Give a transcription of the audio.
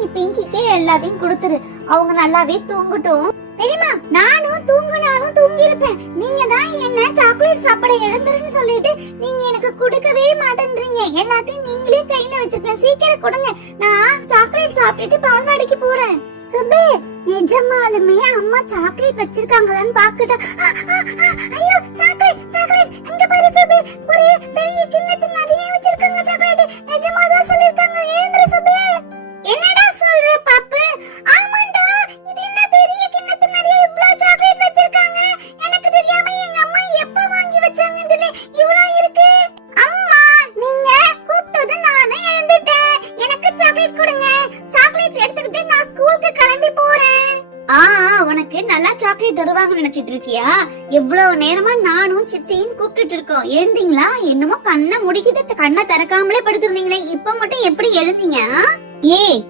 நீ பிங்கிக்கே எல்லாத்தையும் கொடுத்துரு, அவங்க நல்லாவே தூங்கட்டும். தெரியுமா, நானும் தூங்குனாலும் தூங்கி இருப்பேன். நீங்க தான் என்ன சாக்லேட் சாப்பிட எழுந்துருன்னு சொல்லிட்டு நீங்க எனக்கு கொடுக்கவே மாட்டேன்றீங்க. எல்லாத்தையும் நீங்களே கையில வச்சிருக்கேன், சீக்கிரம் கொடுங்க. நான் சாக்லேட் சாப்பிட்டுட்டு பால்வாடிக்கு போறேன். சுபே, நிஜமாலுமே அம்மா சாக்லேட் வச்சிருக்காங்களான்னு பாக்கட்டா? ஐயோ, சாக்லேட் சாக்லேட் அங்க பாரு சுபே, ஒரே பெரிய கிண்ணத்துல நிறைய வச்சிருக்காங்க சாக்லேட். நிஜமா தான் சொல்லிருக்காங்க. எழுந்திரு சுபே. என்னடா சொல்ற பாப்பு? ஆமாண்டா, இது என்ன பெரிய கிண்ணத்துல நிறைய இவ்ளோ சாக்லேட் வச்சிருக்காங்க. எனக்கு தெரியாம எங்க அம்மா எப்ப வாங்கி வச்சாங்கன்னு இவ்ளோ இருக்கு. அம்மா, நீங்க கூப்பிட்டது நானே எழுந்துட்டேன். எனக்கு சாக்லேட் கொடுங்க. சாக்லேட் எடுத்துக்கிட்டு நான் ஸ்கூலுக்கு கிளம்பி போறேன். உனக்கு நல்லா சாக்லேட் தருவாங்கன்னு நினைச்சிட்டு இருக்கியா? எவ்வளவு நேரமா நானும் சித்தியும் கூப்பிட்டுட்டு இருக்கோம். எழுந்தீங்களா? என்னமோ கண்ணை முடிக்கிட்டு கண்ணை திறக்காமலே படுத்திருந்தீங்களே, இப்ப மட்டும் எப்படி எழுந்தீங்க? ஏய்